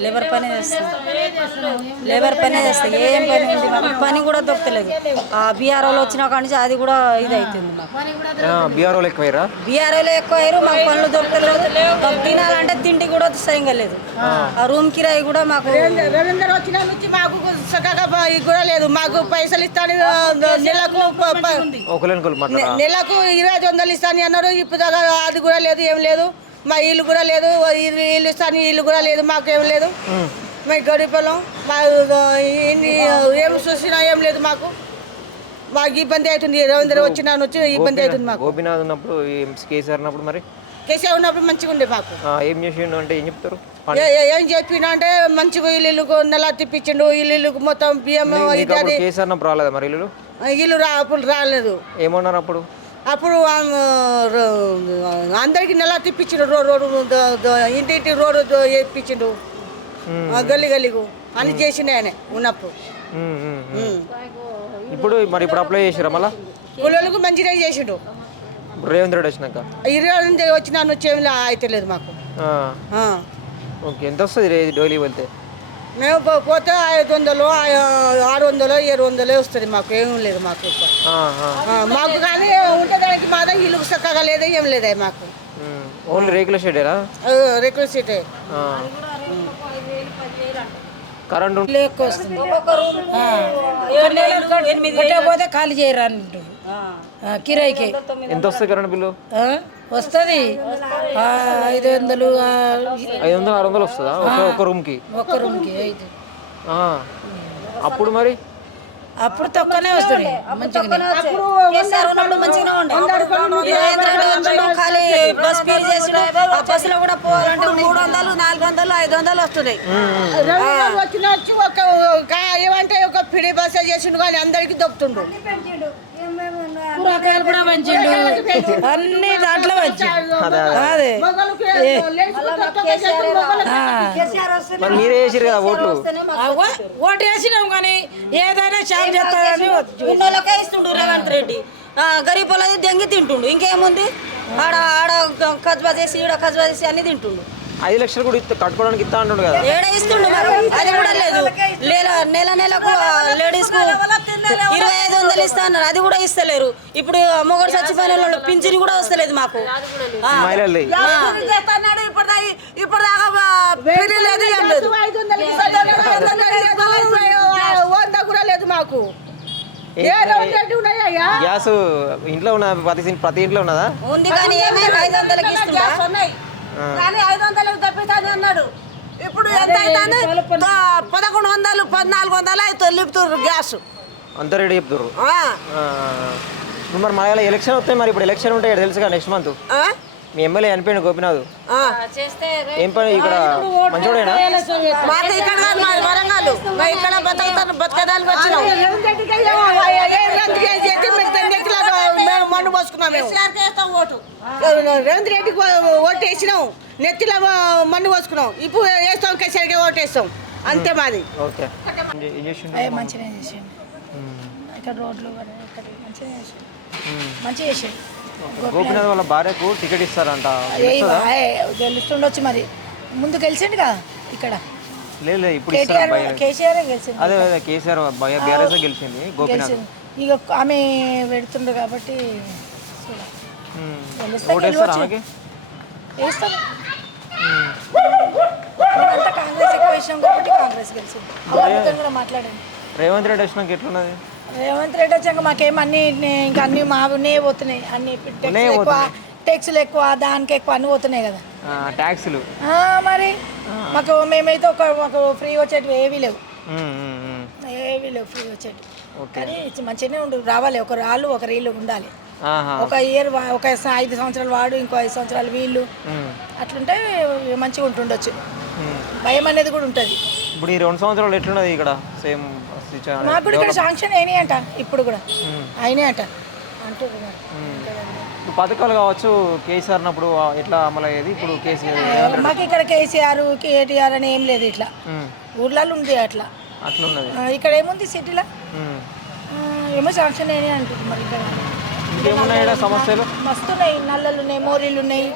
Labour పని చేస్తాం labour పని చేస్తాం ఏం పని ఉంది? మాకు పని కూడా దొరకలేదు. ఆ బీఆర్ఓలో వచ్చిన కాడి నుంచి అది కూడా ఇది అవుతుంది మాకు బీఆర్ఓలు ఎక్కువయ్యారా? బీఆర్ఓలో ఎక్కువ అయ్యారు మాకు పనులు దొరకలేదు. మాకు తినాలంటే తిండి కూడా సరిగా లేదు. ఆ. రూమ్ కిరాయి కూడా మాకు రవీందర్ వచ్చిన నుంచి మాకు చక్కగా కూడా లేదు. మాకు పైసలు ఇస్తాను నెలకు నెలకు ఇరవై ఐదు వందలు ఇస్తాను అన్నారు. ఇప్పుడు అది కూడా లేదు ఏం లేదు. మా ఇల్లు కూడా లేదు ఇల్లు ఇస్తాను ఇల్లు కూడా లేదు మాకు ఏం లేదు మా గడిపలం మా ఇన్ని ఏం చూసినా ఏం లేదు మాకు. మాకు ఇబ్బంది అవుతుంది రవీంద్ర వచ్చిన వచ్చి ఇబ్బంది అవుతుంది మాకు. గోపీనాథ్ ఉన్నప్పుడు కేసీఆర్ ఉన్నప్పుడు మరి? కేసీఆర్ ఉన్నప్పుడు మంచిగా ఉండే మాకు. ఏం చేసిండు అంటే ఏం చెప్తారు? ఏ- చెప్పినా అంటే మంచిగా ఇల్లు నెల తిప్పించిండు ఇల్లు మొత్తం బియ్యం కేసీఆర్ రాలేదా మరి ఇల్లు ఇల్లు రా అప్పుడు రాలేదు. ఏమన్నారు అప్పుడు? అప్పుడు అందరికి నెల తిప్పించిండు రోడ్డు ఇంటింటి రోడ్డు వేయించిండు గల్లి గల్లికు అన్ని చేసిండు ఆయన ఉన్నప్పుడు. ఇప్పుడు మరి ఇప్పుడు అప్లై చేసిరా మళ్ళా? కూలోళ్ళకు మంచిగా చేసిండు. రేవంత్ రెడ్డి వచ్చినాక? ఇరవై నుంచి వచ్చిన అయితే లేదు మాకు. ఓకే ఎంత వస్తుంది డైలీ వెళ్తే? మేము పోతే ఐదు వందలు ఆరు వందలు ఏడు వందలే వస్తుంది మాకు. ఏం లేదు మాకు మాకు కానీ ఉండడానికి మాదే ఇల్లు చక్కగా లేదు ఏం లేదే మాకు. ఓన్లీ రేకుల షెడేరా రెక్రూ సీటే కరెంట్ ఉం- ఎక్కువ వస్తుంది. ఒకటే పోతే ఖాళీ చేయరా కిరాయికి. ఎంత వస్తుంది కరెంట్ బిల్లు? వస్తుంది. ఆ, ఐదు వందలు ఐదు వందలు ఆరు వందలు వస్తుందా? ఒక ఒక రూమ్కి? ఒక్క రూమ్కి ఐదు. ఆ. అప్పుడు మరి? అప్పుడు తక్కువనే వస్తుంది మంచిగానే. బస్ ఫీజు చేసిండు. ఆ బస్సులో కూడా పోవాలంటే మూడు వందలు నాలుగు వందలు ఐదు వందలు వస్తున్నాయి. ఒక ఏమంటే ఒక పిడి బస చేసిండు కానీ అందరికి దొప్పుతుండు కూరగాయలు కూడా మంచిండు అన్ని దాంట్లో మంచిండు అదే. మరి చేసిరు కదా ఓట్లు? ఓటు వేసినాం కానీ ఏదైనా షాప్ చేస్తారని ఉన్నోళ్ళకే ఇస్తుండు రేవంత్ రెడ్డి. ఆ, గరీబ్ వాళ్ళది దెంగి తింటుండు. ఇంకేముంది? ఆడ ఆడ కజ్బా చేసి ఈడ కజ్బా చేసి అన్ని తింటుండు ఐదు లక్షలు కూడా ఇస్తా కట్టుకోవడానికి ఇస్తా అంటుండు కదా ఏడ ఇస్తుండు మరి అది కూడా లేదు నెల నెల నెలకు లేడీస్కు ఇరవై ఐదు వందలు ఇస్తా అన్నారు అది కూడా ఇస్తలేరు ఇప్పుడు మొగడు చచ్చిపోయిన వాళ్ళు పింఛని కూడా వస్తలేదు మాకు ఆ. మహిళలు ఇప్పుడు దాకా పెళ్ళి లేదు ఏం లేదు వంద కూడా లేదు మాకు ఏ రౌండ్ రెడ్డి ఉన్నాయా గ్యాస్ ఇంట్లో ఉన్న ప్రతి ప్రతి ఇంట్లో ఉన్నదా? ఉంది కానీ ఐదు వందలకి ఇస్తుందా? కానీ ఐదు వందలకు తప్పిస్తాను అన్నాడు. ఇప్పుడు ఎంత అవుతుంది పదకొండు వందలు పద్నాలుగు వందలు అవుతుంది లిపుతారు గ్యాస్. అంత చెప్తారు ఇప్పుడు మరి మలయాళ ఎలక్షన్ వస్తాయి మరి ఇప్పుడు ఎలక్షన్ ఉంటాయి కదా తెలుసుగా నెక్స్ట్ మంత్ ఆ, మీ ఎమ్మెల్యే చనిపోయింది గోపినాథ్. ఆ. ఏం పని ఇక్కడ? మంచోడేనా? మాకు ఇక్కడ ఇక్కడ బతుకుతాను బతకడానికి వచ్చినాం. మేము మన్ను పోసుకున్నాం రేవంత్ రెడ్డికి ఓటు వేసినాం. నెత్తిలో మన్ను పోసుకున్నాం. ఇప్పుడు వేస్తాం కేసరికి ఓటు వేస్తాం. అంతే మాది. మంచిగా చేసిండు? ఇక్కడ రోడ్లు కూడా ఇక్కడ మంచిగా చేసిండు. మంచిగా చేసిండు. గోపినాథ్ వాళ్ళ భార్యకు టికెట్ ఇస్తారంట. గెలుస్తుండొచ్చు మరి. ముందు గెలిచిండు కదా ఇక్కడ. లేదు ఇప్పుడు కేటీఆర్ కేసీఆర్ గెలిచింది. అదే అదే కేసీఆర్ బీఆర్ఎస్ గెలిచింది గోపినాథ్. ఇక ఆమె పెడుతుండ్రు కాబట్టి. ఆమెకి? కాంగ్రెస్ ఎక్కువ ఇష్టం కాబట్టి కాంగ్రెస్ గెలిచింది. కూడా మాట్లాడండి. రేవంత్ రెడ్డి వచ్చినాక ఎట్లున్నది? రేవంత్ రెడ్డి వచ్చాక మాకేం అన్ని ఇంకా అన్ని మావునే పోతున్నాయి. అన్ని టెక్స్లు ఎక్కువ టెక్స్లు ఎక్కువ దానికి ఎక్కువ అన్ని పోతున్నాయి కదా. ట్యాక్సులు. మరి మాకు మేమైతే ఒక మాకు ఫ్రీ వచ్చేటివి ఏవీ లేవు. ఏవీ లేవు ఫ్రీ వచ్చేటివి. కానీ మంచిగానే ఉండు రావాలి. ఒక రాళ్ళు ఒక రీళ్ళు ఉండాలి. ఒక ఇయర్ ఒక ఐదు సంవత్సరాలు వాడు ఇంకో ఐదు సంవత్సరాలు వీళ్ళు. అట్లుంటే మంచిగా ఉంటుండొచ్చు. భయం అనేది కూడా ఉంటుంది. ఇప్పుడు ఈ రెండు సంవత్సరాలు ఎట్లున్నది ఇక్కడ? సేమ్ మాకు కూడా ఇక్కడ శాంక్షన్ అయినాయి అంట ఇప్పుడు కూడా. అయినాయి అంట అంటున్నారు. పథకాలు కావచ్చు కేసీఆర్ అన్నప్పుడు ఎట్లా అమలు అయ్యేది ఇప్పుడు కేసీఆర్ మాకు ఇక్కడ కేసీఆర్ కేటీఆర్ అని ఏం లేదు ఇట్లా. ఊర్లలో ఉంది అట్లా. ఆ, ఇక్కడ ఏముంది సిటీలో? ఏమో శాంక్షన్ అయినాయి అంటుంది మరి ఇక్కడ. సమస్యలు? మస్తు ఉన్నాయి నల్లలు ఉన్నాయి మోరీలు ఉన్నాయి.